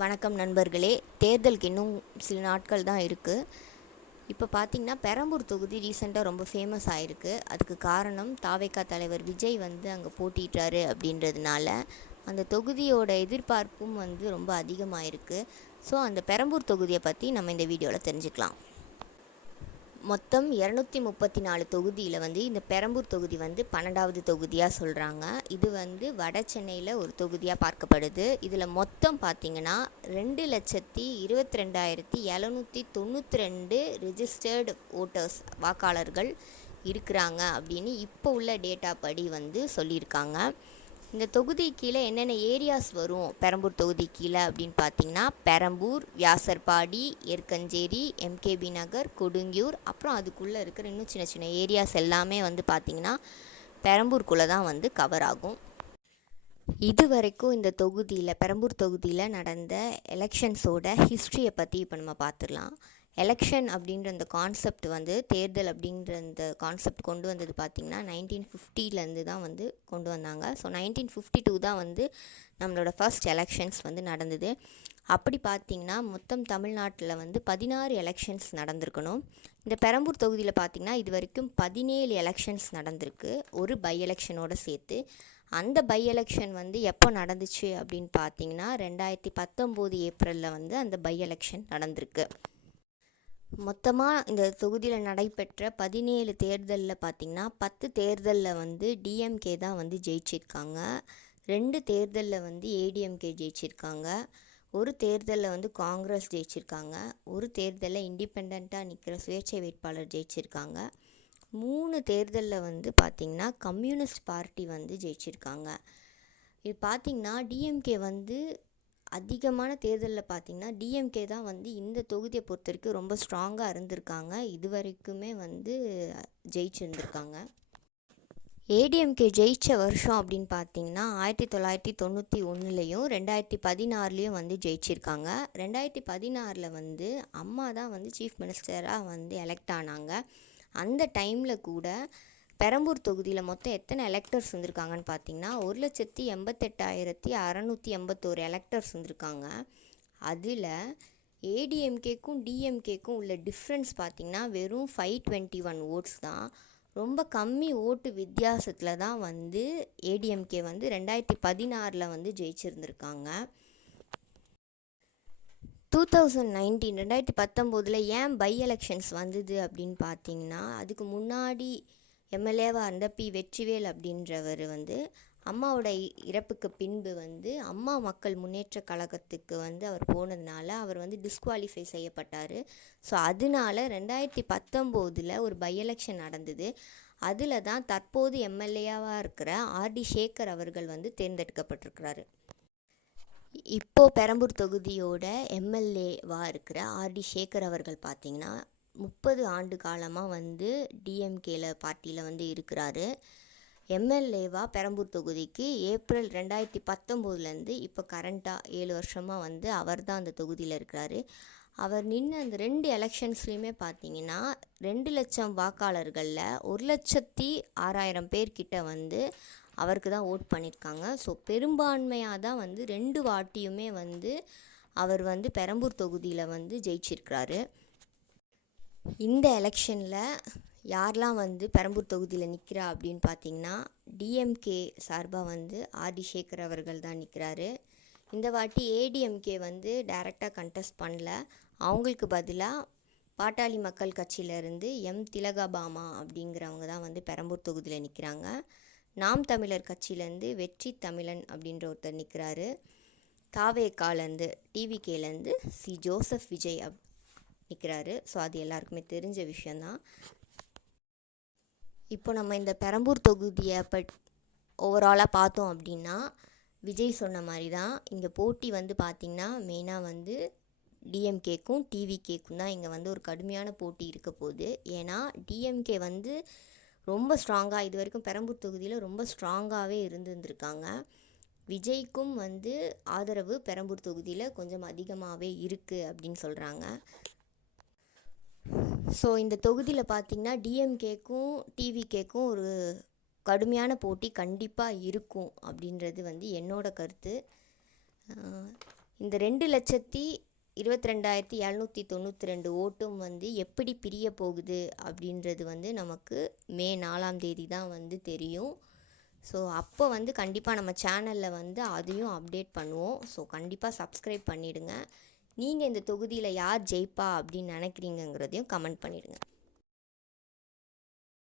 வணக்கம் நண்பர்களே. தேர்தலுக்கு இன்னும் சில நாட்கள் தான் இருக்குது. இப்போ பார்த்திங்கன்னா பெரம்பூர் தொகுதி ரீசெண்டாக ரொம்ப ஃபேமஸ் ஆகிருக்கு. அதுக்கு காரணம் தாவேகா தலைவர் விஜய் அங்கே போட்டிட்டாரு அப்படின்றதுனால அந்த தொகுதியோட எதிர்பார்ப்பும் ரொம்ப அதிகமாகிருக்கு. ஸோ அந்த பெரம்பூர் தொகுதியை பற்றி நம்ம இந்த வீடியோவில் தெரிஞ்சுக்கலாம். மொத்தம் 234 தொகுதியில் இந்த பெரம்பூர் தொகுதி 12வது தொகுதியாக சொல்கிறாங்க. இது வட சென்னையில் ஒரு தொகுதியாக பார்க்கப்படுது. இதில் மொத்தம் பார்த்திங்கன்னா 2,22,792 ரிஜிஸ்டர்டு ஓட்டர்ஸ் வாக்காளர்கள் இருக்கிறாங்க அப்படின்னு இப்போ உள்ள டேட்டா படி சொல்லியிருக்காங்க. இந்த தொகுதி கீழே என்னென்ன ஏரியாஸ் வரும் பெரம்பூர் தொகுதி கீழே அப்படின்னு பார்த்தீங்கன்னா பெரம்பூர், வியாசர்பாடி, எர்க்கஞ்சேரி, எம்கேபி நகர், கொடுங்கியூர், அப்புறம் அதுக்குள்ளே இருக்கிற இன்னும் சின்ன சின்ன ஏரியாஸ் எல்லாமே பார்த்திங்கன்னா பெரம்பூருக்குள்ளே தான் கவர் ஆகும். இது வரைக்கும் இந்த தொகுதியில் பெரம்பூர் தொகுதியில் நடந்த எலெக்ஷன்ஸோட ஹிஸ்ட்ரியை பற்றி இப்போ நம்ம பார்த்துடலாம். எலெக்ஷன் அப்படின்ற அந்த கான்செப்ட் தேர்தல் அப்படின்ற அந்த கான்செப்ட் கொண்டு வந்தது பார்த்திங்கன்னா 1950 தான் கொண்டு வந்தாங்க. ஸோ 1952 தான் நம்மளோட ஃபர்ஸ்ட் எலெக்ஷன்ஸ் நடந்தது. அப்படி பார்த்திங்கன்னா மொத்தம் தமிழ்நாட்டில் 16 எலெக்ஷன்ஸ் நடந்திருக்கணும். இந்த பெரம்பூர் தொகுதியில் பார்த்திங்கன்னா இது வரைக்கும் 17 எலெக்ஷன்ஸ் நடந்திருக்கு, ஒரு பை எலெக்ஷனோடு சேர்த்து. அந்த பை எலெக்ஷன் எப்போ நடந்துச்சு அப்படின்னு பார்த்திங்கன்னா 2019 ஏப்ரலில் அந்த பை எலெக்ஷன் நடந்திருக்கு. மொத்தமாக இந்த தொகுதியில் நடைபெற்ற 17 தேர்தலில் பார்த்திங்கன்னா 10 தேர்தலில் டிஎம்கே தான் ஜெயிச்சிருக்காங்க, 2 தேர்தலில் ஏடிஎம்கே ஜெயிச்சிருக்காங்க, ஒரு தேர்தலில் காங்கிரஸ் ஜெயிச்சிருக்காங்க, ஒரு தேர்தலில் இண்டிபெண்ட்டாக நிற்கிற சுயேட்சை வேட்பாளர் ஜெயிச்சிருக்காங்க, 3 தேர்தலில் பார்த்திங்கன்னா கம்யூனிஸ்ட் பார்ட்டி ஜெயிச்சிருக்காங்க. இது பார்த்திங்கன்னா டிஎம்கே அதிகமான தேர்தலில் பார்த்திங்கன்னா டிஎம்கே தான் இந்த தொகுதியை பொறுத்த வரைக்கும் ரொம்ப ஸ்ட்ராங்காக இருந்திருக்காங்க. இது வரைக்குமே ஜெயிச்சிருந்துருக்காங்க. ஏடிஎம்கே ஜெயித்த வருஷம் அப்படின்னு பார்த்திங்கன்னா 1991லேயும் 2016லேயும் ஜெயிச்சிருக்காங்க. 2016ல் அம்மா தான் சீஃப் மினிஸ்டராக எலெக்ட் ஆனாங்க. அந்த டைமில் கூட பெரம்பூர் தொகுதியில் மொத்தம் எத்தனை எலெக்டர்ஸ் இருந்திருக்காங்கன்னு பார்த்தீங்கன்னா 1,88,681 எலெக்டர்ஸ் இருந்திருக்காங்க. அதில் ஏடிஎம்கேக்கும் டிஎம்கேக்கும் உள்ள டிஃப்ரென்ஸ் பார்த்திங்கன்னா வெறும் 521 ஓட்ஸ் தான். ரொம்ப கம்மி ஓட்டு வித்தியாசத்தில் தான் ஏடிஎம்கே 2016ல் ஜெயிச்சிருந்துருக்காங்க. 2019 ஏன் பை எலெக்ஷன்ஸ் வந்தது அப்படின்னு பார்த்தீங்கன்னா அதுக்கு முன்னாடி எம்எல்ஏவாக இருந்த வெற்றிவேல் அப்படின்றவர் அம்மாவோட இறப்புக்கு பின்பு அம்மா மக்கள் முன்னேற்ற கழகத்துக்கு அவர் போனதுனால அவர் டிஸ்குவாலிஃபை செய்யப்பட்டார். ஸோ அதனால 2019 ஒரு பை எலெக்ஷன் நடந்தது. அதில் தான் தற்போது எம்எல்ஏவாக இருக்கிற ஆர்டி சேகர் அவர்கள் தேர்ந்தெடுக்கப்பட்டிருக்கிறாரு. இப்போது பெரம்பூர் தொகுதியோட எம்எல்ஏவாக இருக்கிற ஆர்டி சேகர் அவர்கள் பார்த்திங்கன்னா 30 ஆண்டு காலமாக டிஎம்கேல பார்ட்டியில் இருக்கிறாரு. எம்எல்ஏவாக பெரம்பூர் தொகுதிக்கு ஏப்ரல் 2019 இப்போ கரண்ட்டாக 7 வருஷமாக அவர் தான் அந்த தொகுதியில் இருக்கிறாரு. அவர் நின்று அந்த 2 எலெக்ஷன்ஸ்லேயுமே பார்த்தீங்கன்னா 2 லட்சம் வாக்காளர்களில் 1,06,000 பேர்கிட்ட அவருக்கு தான் ஓட் பண்ணியிருக்காங்க. ஸோ பெரும்பான்மையாக தான் 2 வாட்டியுமே அவர் பெரம்பூர் தொகுதியில் ஜெயிச்சிருக்கிறாரு. இந்த எலெக்ஷனில் யாரெலாம் பெரம்பூர் தொகுதியில் நிற்கிறா அப்படின்னு பார்த்தீங்கன்னா டிஎம்கே சார்பாக ஆர்டி சேகர் அவர்கள் தான் நிற்கிறாரு. இந்த வாட்டி ஏடிஎம்கே டைரெக்டாக கண்டெஸ்ட் பண்ணல. அவங்களுக்கு பதிலாக பாட்டாளி மக்கள் கட்சியிலேருந்து திலகாபாமா அப்படிங்கிறவங்க தான் பெரம்பூர் தொகுதியில் நிற்கிறாங்க. நாம் தமிழர் கட்சியிலேருந்து வெற்றி தமிழன் அப்படின்ற ஒருத்தர் நிற்கிறாரு. தாவேகாலேருந்து டிவிகேலேருந்து ஜோசப் விஜய் நிற்கிறாரு. ஸோ அது எல்லாருக்குமே தெரிஞ்ச விஷயந்தான். இப்போ நம்ம இந்த பெரம்பூர் தொகுதியை ஓவராலாக பார்த்தோம் அப்படின்னா விஜய் சொன்ன மாதிரி தான் இங்கே போட்டி பார்த்திங்கன்னா மெயினாக டிஎம்கேக்கும் டிவிகேக்கும் தான் இங்கே ஒரு கடுமையான போட்டி இருக்க போகுது. ஏன்னா டிஎம்கே ரொம்ப ஸ்ட்ராங்காக இது வரைக்கும் பெரம்பூர் தொகுதியில் ரொம்ப ஸ்ட்ராங்காகவே இருந்திருக்காங்க. விஜய்க்கும் ஆதரவு பெரம்பூர் தொகுதியில் கொஞ்சம் அதிகமாகவே இருக்குது அப்படின்னு சொல்கிறாங்க. ஸோ இந்த தொகுதியில் பார்த்திங்கன்னா டிஎம்கேக்கும் டிவிகேக்கும் ஒரு கடுமையான போட்டி கண்டிப்பாக இருக்கும் அப்படின்றது என்னோட கருத்து. இந்த 2,22,792 ஓட்டும் வந்து எப்படி பிரிய போகுது அப்படின்றது வந்து நமக்கு மே 4ஆம் தேதி தான் வந்து தெரியும். ஸோ அப்போ வந்து கண்டிப்பாக நம்ம சேனலில் வந்து அதையும் அப்டேட் பண்ணுவோம். ஸோ கண்டிப்பாக சப்ஸ்கிரைப் பண்ணிவிடுங்க. நீங்கள் இந்த தொகுதியில் யார் ஜெயிப்பா அப்படின்னு நினைக்கிறீங்கிறதையும் கமெண்ட் பண்ணிவிடுங்க.